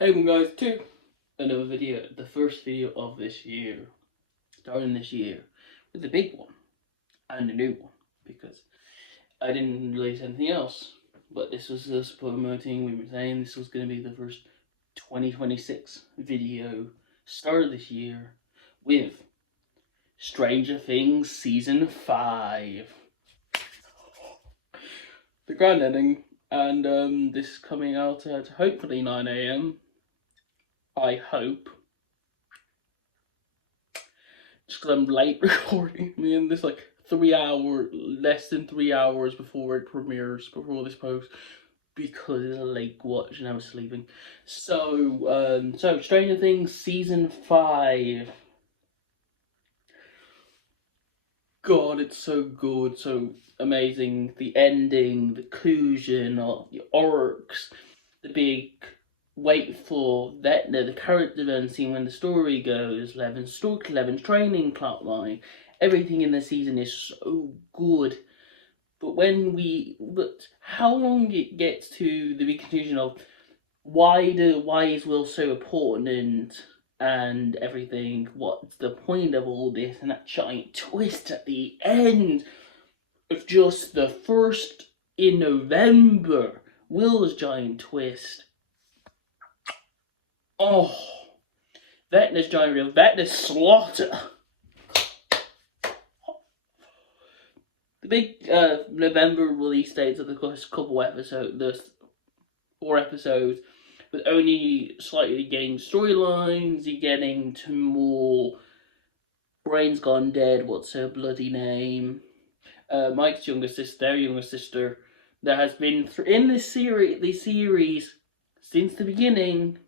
Hey everyone guys, to another video, the first video of this year, starting this year, with the big one, and a new one, because I didn't release anything else, but this was us promoting, we were saying this was going to be the first 2026 video, start of this year, with Stranger Things Season 5. The grand ending, and this is coming out at hopefully 9 AM. I hope. Just because I'm late recording. I mean, this like less than 3 hours before it premieres, before this post, because it's a late watch and I was sleeping. So Stranger Things Season 5. God, it's so good, so amazing. The ending, the conclusion, the arcs, the big wait for Vecna, the character development, when the story goes, Levin's training plotline, everything in the season is so good. But how long it gets to the big conclusion of why is Will so important and everything, what's the point of all this, and that giant twist at the end of just the first in November, Will's giant twist. Oh, Vecna's giant reveal, Vecna's slaughter. The big November release dates of the couple episodes, the 4 episodes, with only slightly getting storylines. You're getting to more Brain's Gone Dead, what's her bloody name? Mike's their younger sister, that has been in this series since the beginning,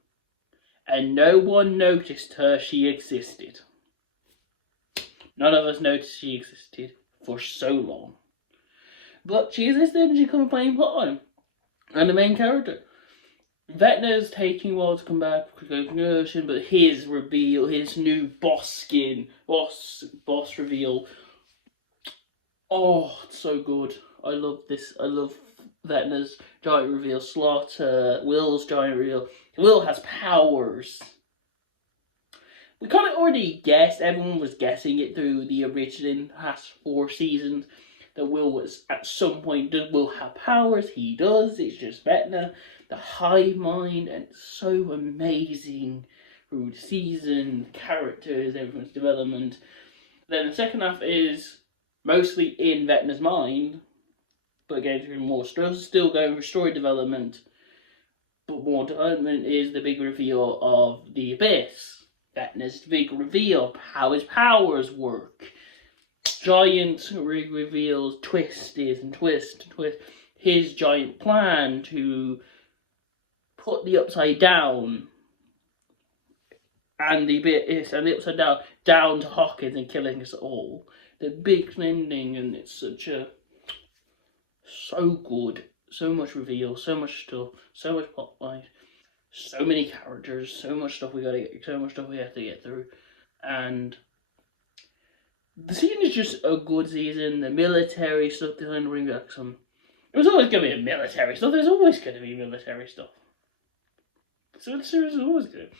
and no one noticed she existed. None of us noticed she existed for so long. But she existed and she come playing plotline. And the main character. Vecna's taking a while to come back because of conversion, but his reveal, his new boss reveal. Oh, it's so good. I love this. I love Vecna's giant reveal, Slaughter, Will's giant reveal. Will has powers. We kind of already guessed, everyone was guessing it through the original past 4 seasons, that Will was, at some point, does Will have powers? He does, it's just Vecna, the hive mind, and it's so amazing through the season, characters, everyone's development. Then the second half is mostly in Vecna's mind, but going through more still going for story development, but more development is the big reveal of the Abyss. Vecna's big reveal, how his powers work. Giant reveals, twist, his giant plan to put the Upside Down and the Upside Down to Hawkins and killing us all. The big ending, and it's so good. So much reveal, so much stuff, so much plotline. So many characters, so much stuff we have to get through, and the season is just a good season. The military stuff, they're going to bring back some. There's always going to be military stuff. There's always going to be military stuff. So the series is always good.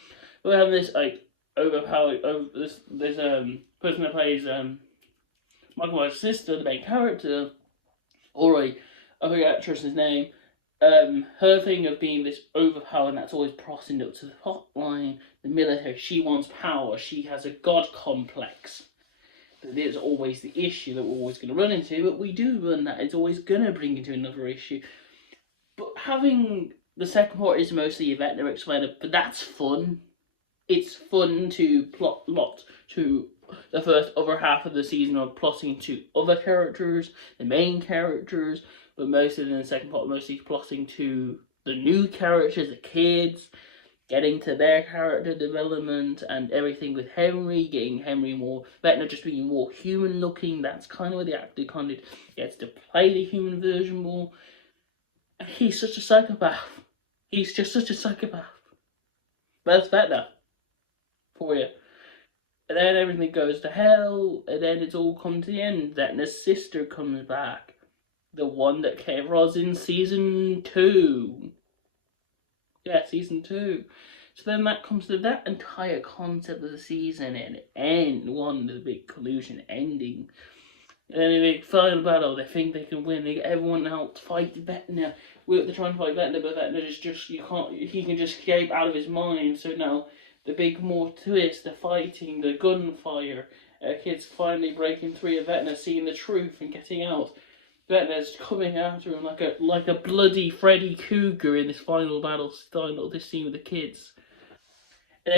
We have this like overpowered. This person that plays Michael Myers' sister, the main character, Ori. I forget actress's name. Her thing of being this overpowered, that's always crossing up to the hotline, the military, she wants power, she has a god complex. That is always the issue that we're always going to run into, but we do run that, it's always going to bring into another issue. But having the second part is mostly Vecna explainer, but that's fun. It's fun to plot to the first other half of the season of plotting to other characters, the main characters, but mostly in the second part, mostly plotting to the new characters, the kids, getting to their character development and everything with Henry, getting Henry more, Vecna just being more human looking. That's kind of where the actor kind of gets to play the human version more. He's such a psychopath. He's just such a psychopath. But that's Vecna for you. And then everything goes to hell, and then it's all come to the end. Vecna's sister comes back. The one that came was in season 2. Yeah, season 2. So then that comes to that entire concept of the season and one the big collusion ending. And then in the big final battle, they think they can win. They get everyone out to fight Vecna. They're trying to fight Vecna, but Vecna is just he can just escape out of his mind. So now the big more twist, the fighting, the gunfire, kids finally breaking free of Vecna, seeing the truth and getting out. Vecna's coming after him like a bloody Freddy Krueger in this final battle style. This scene with the kids. And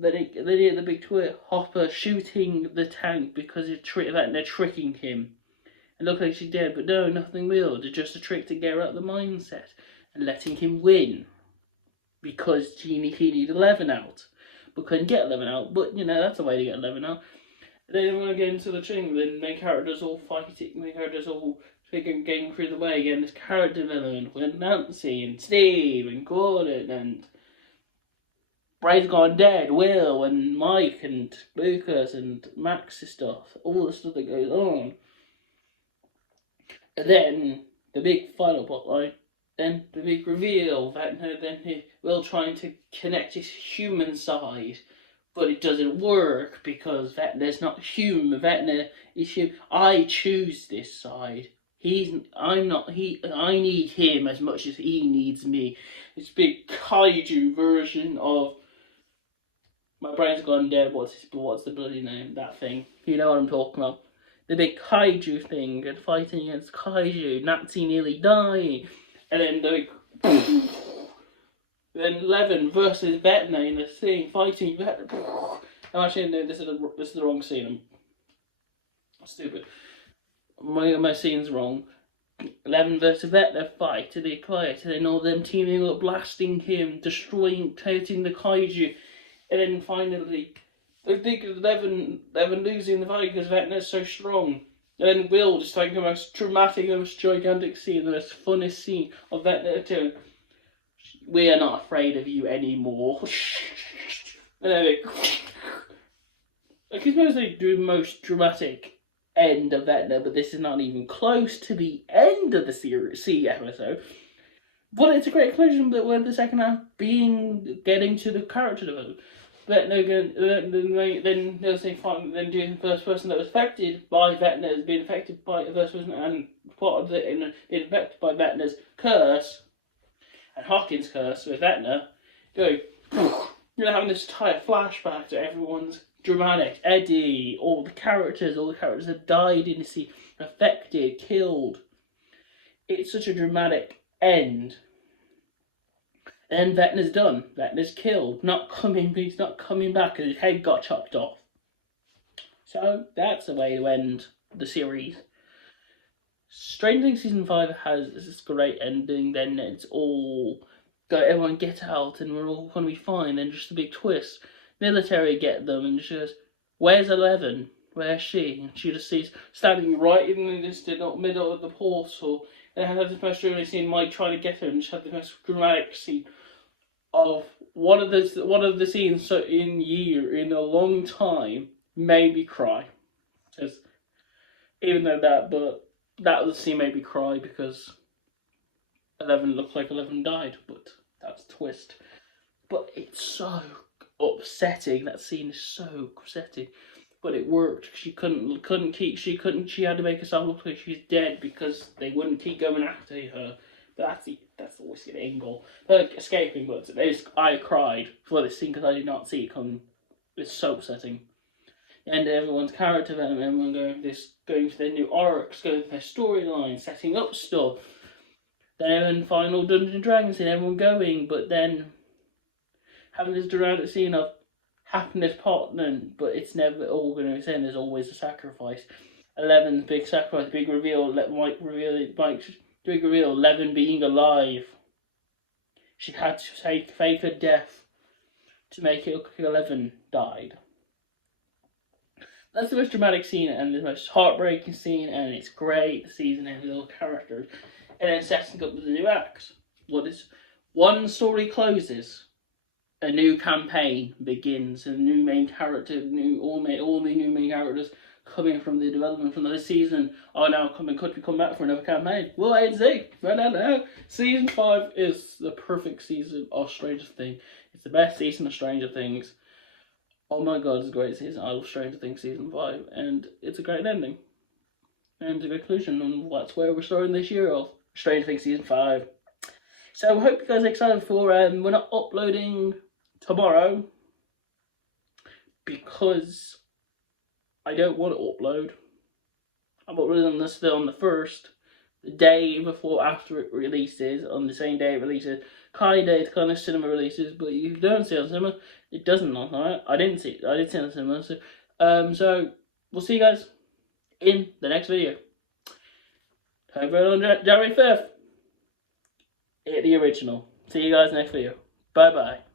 then you get the big twist, Hopper shooting the tank because they're tricking him. It looks like she's dead, but no, nothing will. It's just a trick to get her out of the mindset and letting him win. Because he needed 11 out. But couldn't get 11 out, but that's a way to get 11 out. And then when I get into the thing, then main characters all fighting, main characters all getting through the way again. This character development with Nancy and Steve and Gordon and Brian's Gone Dead, Will and Mike and Lucas and Max's stuff, all the stuff that goes on. And then the big final plotline, then the big reveal that then Will trying to connect his human side, but it doesn't work because Vecna's not human. Vecna is human. I choose this side. I need him as much as he needs me. This big kaiju version of My Brain's Gone Dead. What's the bloody name? That thing. You know what I'm talking about. The big kaiju thing and fighting against kaiju. Nazi nearly dying, and then the big then Eleven versus Vecna in the scene fighting Vecna. I'm actually no, this is the wrong scene. I'm stupid. My scene's wrong. 11 versus Vecna fight to the quiet, and then all them teaming up, blasting him, destroying, taking the kaiju, and then finally, I think 11 losing the fight because Vecna's so strong. And then Will just like the most dramatic, the most gigantic scene, the most funnest scene of Vecna too. We are not afraid of you anymore. And then I suppose they do the most dramatic end of Vecna, but this is not even close to the end of the series episode. But it's a great conclusion that we're the second half getting to the character development. Vecna then they'll say then doing the first person that was affected by Vecna has been affected by the first person and part of it being affected by Vecna's curse and Hawkins' curse with Vecna. Going having this entire flashback to everyone's dramatic. Eddie, all the characters that died in the scene, affected, killed. It's such a dramatic end. And Vecna's done. Vecna's killed. He's not coming back because his head got chopped off. So that's the way to end the series. Stranger Things Season 5 has this great ending, then it's all everyone get out and we're all gonna be fine, then just a big twist. Military get them and she goes, "Where's 11? Where's she?" And she just sees standing right in the middle of the portal. And I had the most dramatic scene, Mike trying to get her, and just had the most dramatic scene of one of the scenes in a long time made me cry. Because even though that was the scene made me cry because 11 looked like 11 died, but that's a twist. But it's so upsetting. That scene is so upsetting, but it worked. She had to make herself look like she's dead because they wouldn't keep going after her. But that's always an angle. Her escaping, but I cried for this scene because I did not see it coming. It's so upsetting. And everyone's character development, everyone going for their new arcs, going for their storyline, setting up stuff. Then final Dungeons and Dragons and everyone going, but then having this dramatic scene of happiness partner, but it's never all going to be the same. There's always a sacrifice. 11's big sacrifice, big reveal. Big reveal. 11 being alive. She had to fake her death to make it look like 11 died. That's the most dramatic scene and the most heartbreaking scene, and it's great. The season and the little characters, and then setting up the new acts. One story closes, a new campaign begins, a new main character, all the new main characters coming from the development from the season are now could come back for another campaign. We'll wait and see. I don't know. Season 5 is the perfect season of Stranger Things. It's the best season of Stranger Things. Oh my god, it's a great season. I love Stranger Things season 5, and it's a great ending. And a conclusion, and that's where we're starting this year off. Stranger Things season 5. So I hope you guys are excited for. We're not uploading tomorrow because I don't want to upload. I'm uploading this still on the 1st, the day before after it releases, on the same day it releases. Kind of, kind of cinema releases, but you don't see it on cinema. It doesn't on right? I didn't see it on cinema. So we'll see you guys in the next video. Hope on January 5th. Hit the original. See you guys next video. Bye bye.